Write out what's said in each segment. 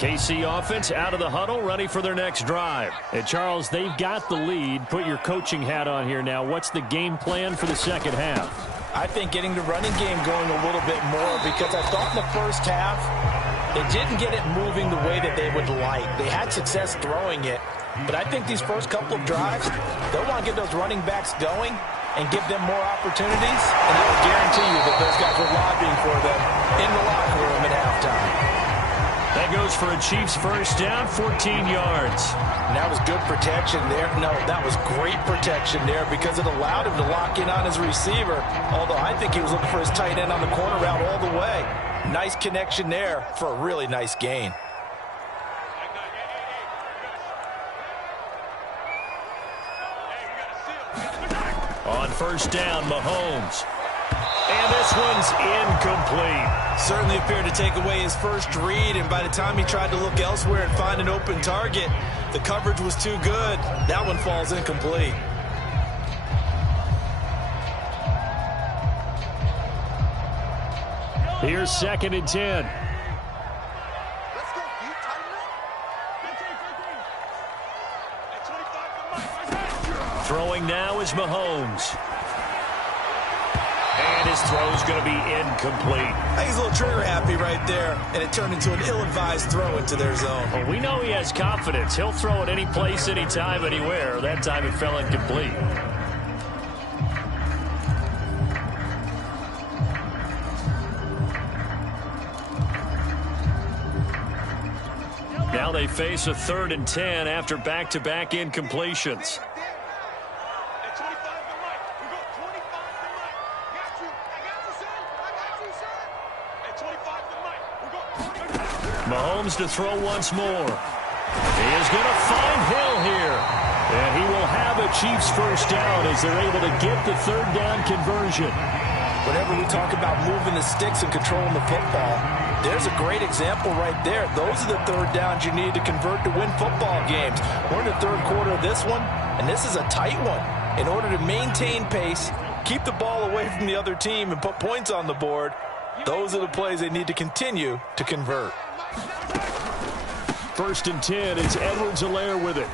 KC offense out of the huddle, ready for their next drive. And Charles, they've got the lead. Put your coaching hat on here now. What's the game plan for the second half? I think getting the running game going a little bit more, because I thought in the first half they didn't get it moving the way that they would like. They had success throwing it, but I think these first couple of drives, they'll want to get those running backs going and give them more opportunities, and I will guarantee you that those guys were lobbying for them in the locker room at halftime. That goes for a Chiefs first down, 14 yards. And that was good protection there. No, that was great protection there because it allowed him to lock in on his receiver, although I think he was looking for his tight end on the corner route all the way. Nice connection there for a really nice gain. On first down, Mahomes. And this one's incomplete. Certainly appeared to take away his first read, and by the time he tried to look elsewhere and find an open target, the coverage was too good. That one falls incomplete. Here's 2nd and 10. Throwing now is Mahomes. And his throw's going to be incomplete. I think he's a little trigger happy right there, and it turned into an ill-advised throw into their zone. Well, we know he has confidence. He'll throw it any place, anytime, anywhere. That time it fell incomplete. Now they face a 3rd and 10 after back-to-back incompletions. Mahomes to throw once more. He is going to find Hill here. And he will have a Chiefs first down as they're able to get the 3rd down conversion. Whenever we talk about moving the sticks and controlling the football, there's a great example right there. Those are the 3rd downs you need to convert to win football games. We're in the 3rd quarter of this one, and this is a tight one. In order to maintain pace, keep the ball away from the other team, and put points on the board, those are the plays they need to continue to convert. 1st and 10, it's Edwards-Helaire with it.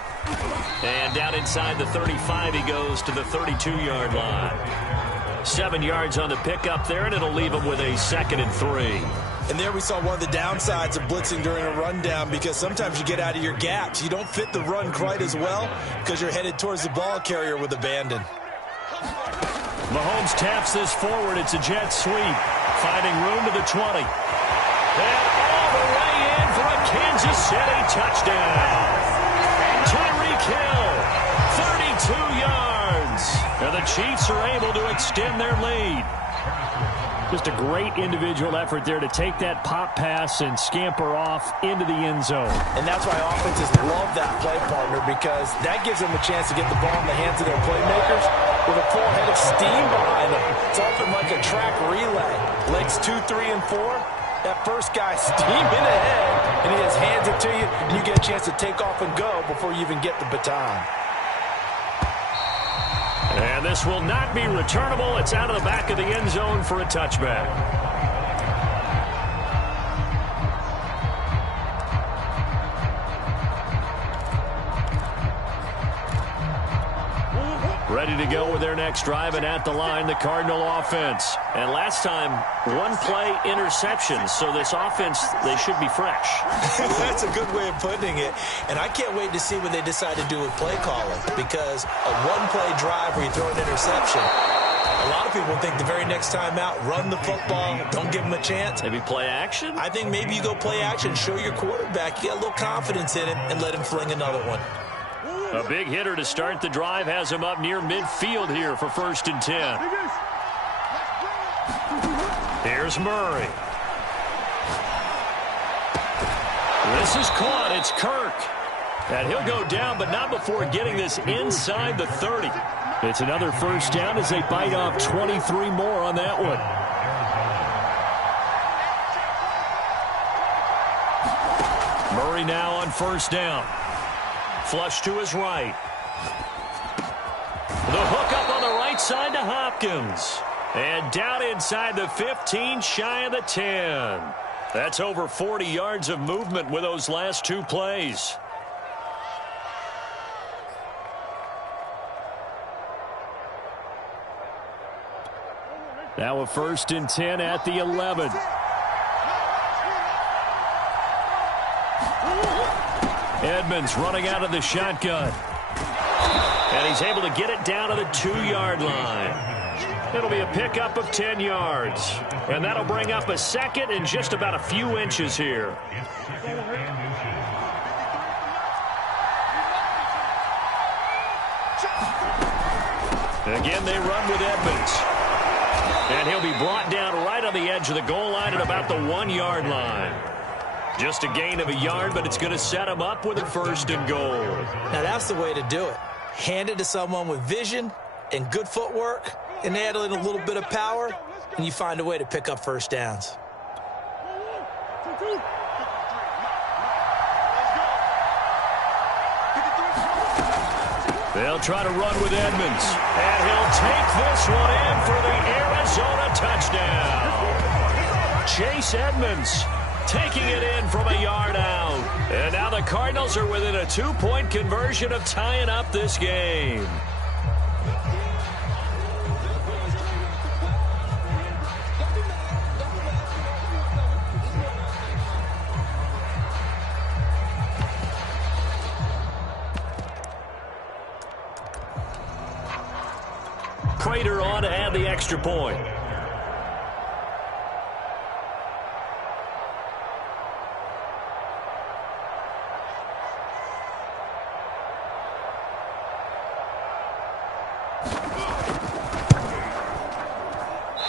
And down inside the 35, he goes to the 32-yard line. 7 yards on the pickup there, and it'll leave him with a 2nd and 3. And there we saw one of the downsides of blitzing during a rundown, because sometimes you get out of your gaps. You don't fit the run quite as well because you're headed towards the ball carrier with abandon. Mahomes taps this forward. It's a jet sweep, finding room to the 20. And all the way in for a Kansas City touchdown. Tyreek Hill, 32 yards. And the Chiefs are able to extend their lead. Just a great individual effort there to take that pop pass and scamper off into the end zone. And that's why offenses love that play, partner, because that gives them a chance to get the ball in the hands of their playmakers with a full head of steam behind them. It's often like a track relay. Legs 2, 3, and 4. That first guy steaming ahead, and he just hands it to you, and you get a chance to take off and go before you even get the baton. And this will not be returnable. It's out of the back of the end zone for a touchback. Ready to go with their next drive, and at the line, the Cardinal offense. And last time, one play interception, so this offense, they should be fresh. That's a good way of putting it. And I can't wait to see what they decide to do with play calling, because a one-play drive where you throw an interception, a lot of people think the very next time out, run the football, don't give them a chance. Maybe play action? I think maybe you go play action, show your quarterback you got a little confidence in him, and let him fling another one. A big hitter to start the drive has him up near midfield here for 1st and 10. Here's Murray. This is caught. It's Kirk. And he'll go down, but not before getting this inside the 30. It's another first down as they bite off 23 more on that one. Murray now on first down. Flush to his right. The hook up on the right side to Hopkins. And down inside the 15, shy of the 10. That's over 40 yards of movement with those last two plays. Now a 1st and 10 at the 11. Edmonds running out of the shotgun. And he's able to get it down to the 2-yard line. It'll be a pickup of 10 yards. And that'll bring up a 2nd and just about a few inches here. Again, they run with Edmonds. And he'll be brought down right on the edge of the goal line at about the 1-yard line. Just a gain of a yard, but it's going to set him up with a 1st and goal. Now, that's the way to do it. Hand it to someone with vision and good footwork, and add in a little bit of power, and you find a way to pick up 1st downs. They'll try to run with Edmonds. And he'll take this one in for the Arizona touchdown. Chase Edmonds taking it in from a yard out. And now the Cardinals are within a 2-point conversion of tying up this game. Prater on to add the extra point.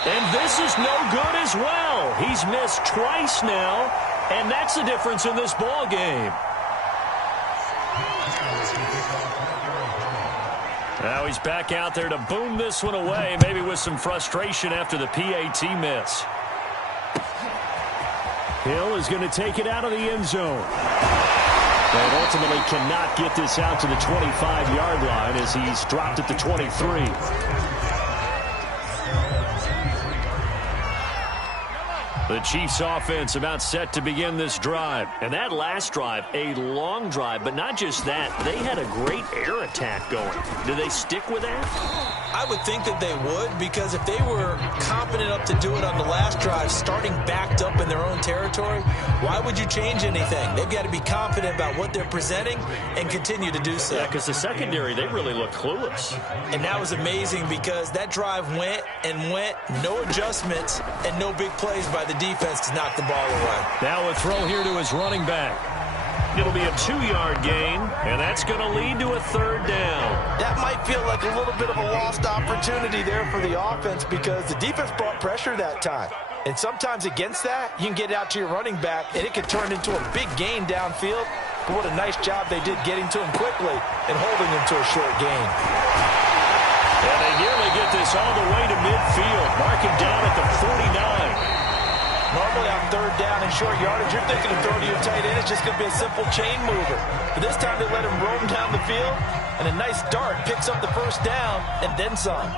And this is no good as well. He's missed twice now, and that's the difference in this ball game. Now he's back out there to boom this one away, maybe with some frustration after the PAT miss. Hill is going to take it out of the end zone. But ultimately cannot get this out to the 25-yard line as he's dropped at the 23. The Chiefs offense about set to begin this drive. And that last drive, a long drive, but not just that. They had a great air attack going. Do they stick with that? I would think that they would, because if they were confident enough to do it on the last drive, starting backed up in their own territory, why would you change anything? They've got to be confident about what they're presenting and continue to do so. Yeah, because the secondary, they really look clueless. And that was amazing because that drive went and went, no adjustments, and no big plays by the defense to knock the ball away. Now a throw here to his running back. It'll be a 2-yard gain, and that's going to lead to a 3rd down. That might feel like a little bit of a lost opportunity there for the offense because the defense brought pressure that time. And sometimes against that, you can get out to your running back, and it could turn into a big gain downfield. But what a nice job they did getting to him quickly and holding him to a short gain. And they nearly get this all the way to midfield. Mark him down at the 49. Normally on 3rd down and short yardage, you're thinking of throwing to your tight end. It's just going to be a simple chain mover. But this time they let him roam down the field, and a nice dart picks up the 1st down and then some.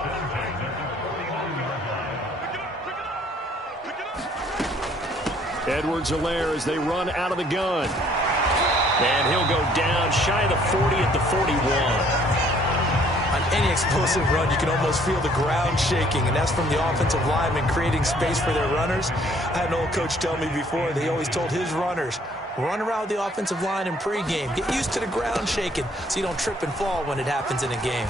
Edwards-Helaire as they run out of the gun. And he'll go down shy of the 40 at the 41. On any explosive run, you can almost feel the ground shaking, and that's from the offensive linemen creating space for their runners. I had an old coach tell me before, they always told his runners, run around the offensive line in pregame. Get used to the ground shaking so you don't trip and fall when it happens in a game.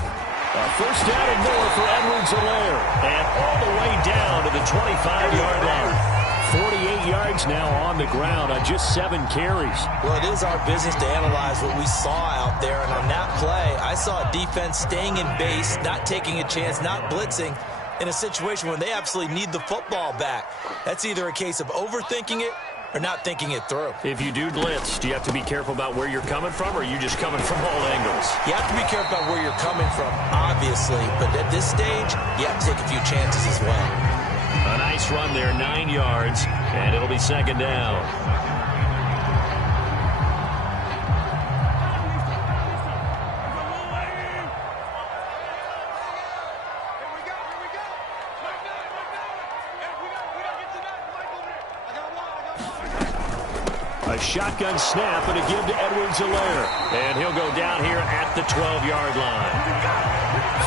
1st down and more for Edwards-Helaire. And all the way down to the 25-yard line. 48 yards now on the ground on just 7 carries. Well, it is our business to analyze what we saw out there. And on that play, I saw a defense staying in base, not taking a chance, not blitzing in a situation where they absolutely need the football back. That's either a case of overthinking it or not thinking it through. If you do blitz, do you have to be careful about where you're coming from, or are you just coming from all angles? You have to be careful about where you're coming from, obviously. But at this stage, you have to take a few chances as well. A nice run there, 9 yards, and it'll be 2nd down. A shotgun snap and a give to Edwards-Helaire. And he'll go down here at the 12-yard line.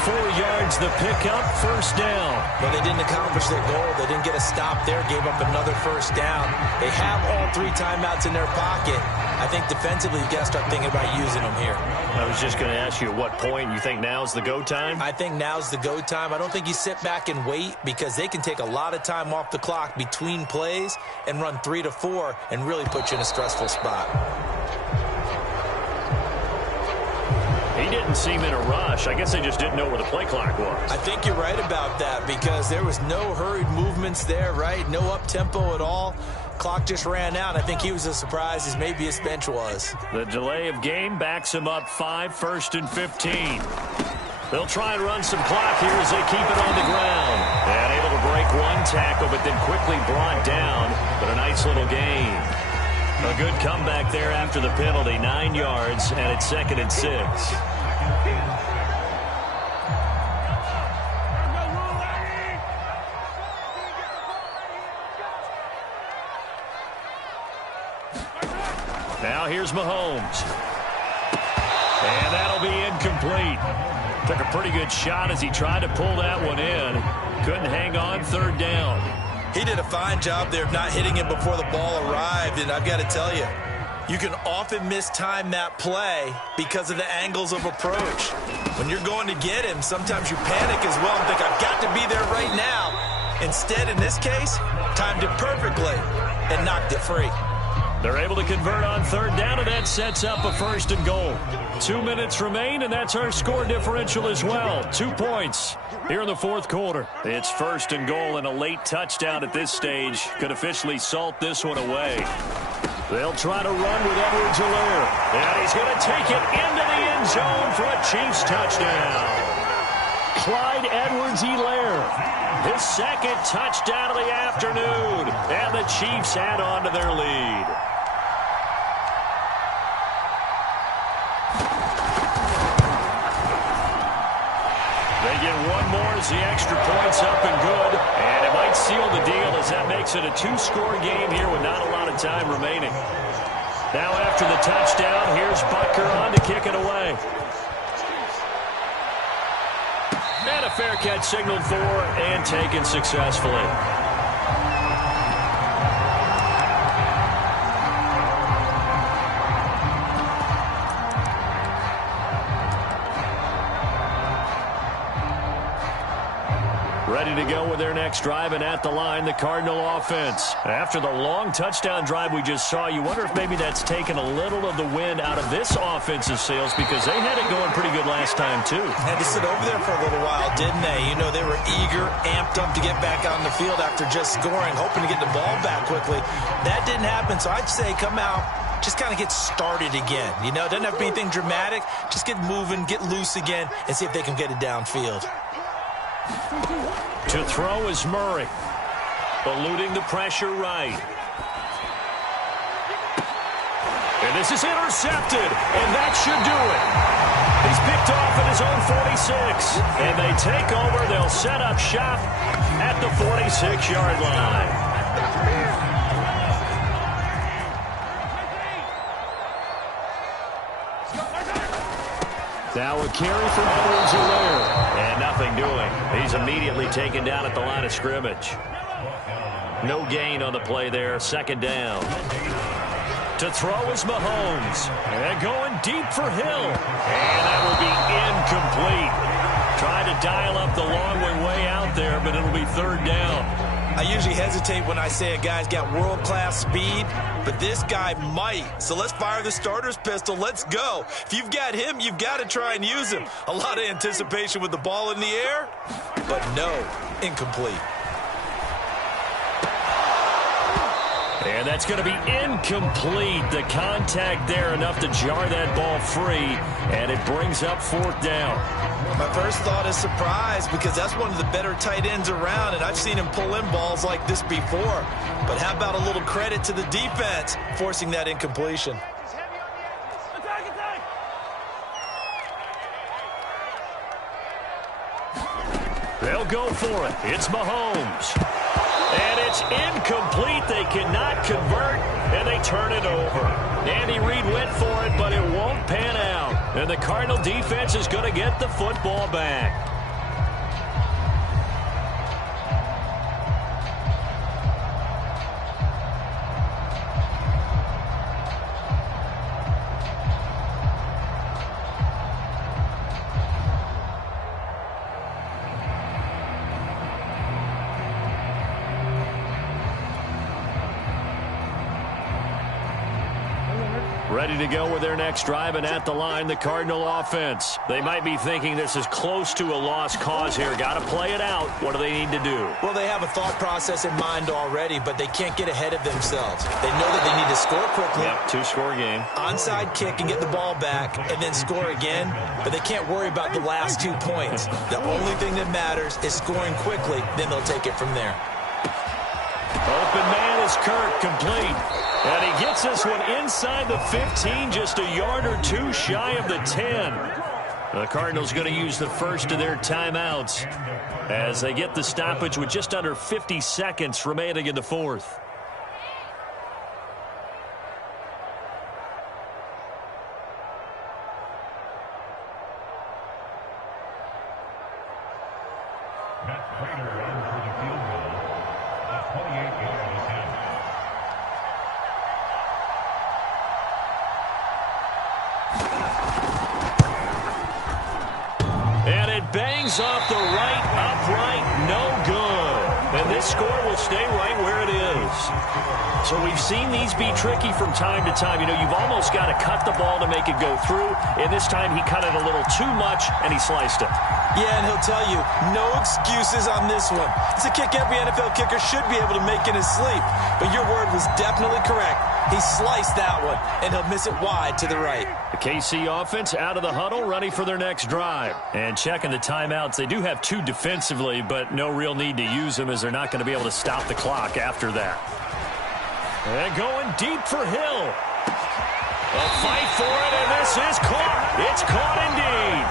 4 yards the pickup, first down. Well, they didn't accomplish their goal. They didn't get a stop there, gave up another first down. They have all 3 timeouts in their pocket. I think defensively you've got to start thinking about using them here. I was just going to ask you at what point you think now's the go time? I think now's the go time. I don't think you sit back and wait because they can take a lot of time off the clock between plays and run 3 to 4 and really put you in a stressful spot. He didn't seem in a rush. I guess they just didn't know where the play clock was. I think you're right about that because there was no hurried movements there, right? No up-tempo at all. Clock just ran out. I think he was as surprised as maybe his bench was. The delay of game backs him up 5, 1st and 15. They'll try and run some clock here as they keep it on the ground. And able to break 1 tackle, but then quickly brought down. But a nice little gain. A good comeback there after the penalty. 9 yards, and it's 2nd and 6. Now here's Mahomes. And that'll be incomplete. Took a pretty good shot as he tried to pull that one in. Couldn't hang on, 3rd down. He did a fine job there of not hitting it before the ball arrived, and I've got to tell you, you can often mistime that play because of the angles of approach. When you're going to get him, sometimes you panic as well and think, I've got to be there right now. Instead, in this case, timed it perfectly and knocked it free. They're able to convert on 3rd down, and that sets up a 1st and goal. 2 minutes remain, and that's our score differential as well. 2 points here in the 4th quarter. It's 1st and goal, and a late touchdown at this stage could officially salt this one away. They'll try to run with Edwards-Helaire. And he's going to take it into the end zone for a Chiefs touchdown. Clyde Edwards-Helaire, his 2nd touchdown of the afternoon. And the Chiefs add on to their lead. They get 1 more as the extra point's up and good. And it might seal the deal as that makes it a 2-score game here with not a lot of time remaining. Now after the touchdown, here's Butker on to kick it away. And a fair catch signaled for and taken successfully. Ready to go with their next drive, and at the line, the Cardinal offense. After the long touchdown drive we just saw, you wonder if maybe that's taken a little of the wind out of this offensive sails because they had it going pretty good last time, too. Had to sit over there for a little while, didn't they? You know, they were eager, amped up to get back out on the field after just scoring, hoping to get the ball back quickly. That didn't happen, so I'd say come out, just kind of get started again. You know, it doesn't have to be anything dramatic. Just get moving, get loose again, and see if they can get it downfield. To throw is Murray. Eluding the pressure right. And this is intercepted, and that should do it. He's picked off at his own 46. And they take over. They'll set up shop at the 46-yard line. Now a carry from Edwards-Helaire. And nothing doing. He's immediately taken down at the line of scrimmage. No gain on the play there. 2nd down. To throw is Mahomes. And going deep for Hill. And that will be incomplete. Trying to dial up the long way out there, but it'll be 3rd down. I usually hesitate when I say a guy's got world-class speed, but this guy might. So let's fire the starter's pistol. Let's go. If you've got him, you've got to try and use him. A lot of anticipation with the ball in the air, but no, incomplete. And that's going to be incomplete. The contact there enough to jar that ball free, and it brings up 4th down. My first thought is surprise because that's one of the better tight ends around, and I've seen him pull in balls like this before. But how about a little credit to the defense forcing that incompletion? They'll go for it. It's Mahomes. And it's incomplete. They cannot convert, and they turn it over. Andy Reid went for it, but it won't pan out. And the Cardinal defense is going to get the football back. Ready to go with their next drive, and at the line, the Cardinal offense. They might be thinking this is close to a lost cause here. Got to play it out. What do they need to do? Well, they have a thought process in mind already, but they can't get ahead of themselves. They know that they need to score quickly. Yep, two-score game. Onside kick and get the ball back, and then score again. But they can't worry about the last 2 points. The only thing that matters is scoring quickly. Then they'll take it from there. Open man is Kirk, complete. And he gets this one inside the 15, just a yard or two shy of the 10. The Cardinals going to use the first of their timeouts as they get the stoppage with just under 50 seconds remaining in the fourth. Bangs off the right, upright, no good. And this score will stay right where it is. So we've seen these be tricky from time to time. You know, you've almost got to cut the ball to make it go through. And this time he cut it a little too much, and he sliced it. Yeah, and he'll tell you, no excuses on this one. It's a kick every NFL kicker should be able to make in his sleep. But your word was definitely correct. He sliced that one, and he'll miss it wide to the right. The KC offense out of the huddle, ready for their next drive. And checking the timeouts, they do have two defensively, but no real need to use them as they're not going to be able to stop the clock after that. And going deep for Hill. A fight for it, and this is caught. It's caught indeed.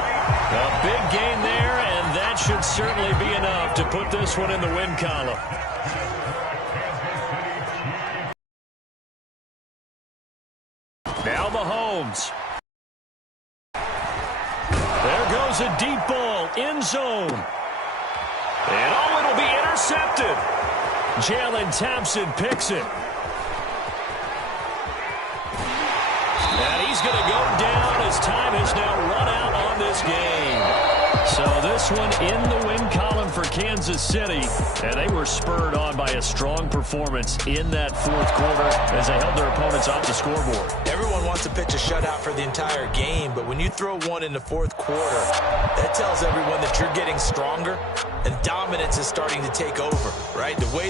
A big gain there, and that should certainly be enough to put this one in the win column. Now Mahomes. There goes a deep ball, end zone. And oh, it'll be intercepted. Jalen Thompson picks it. And he's going to go down as time has now run out on this game. So this one in the win column for Kansas City. And they were spurred on by a strong performance in that fourth quarter as they held their opponents off the scoreboard. Everyone wants to pitch a shutout for the entire game, but when you throw one in the fourth quarter, that tells everyone that you're getting stronger and dominance is starting to take over, right? The way that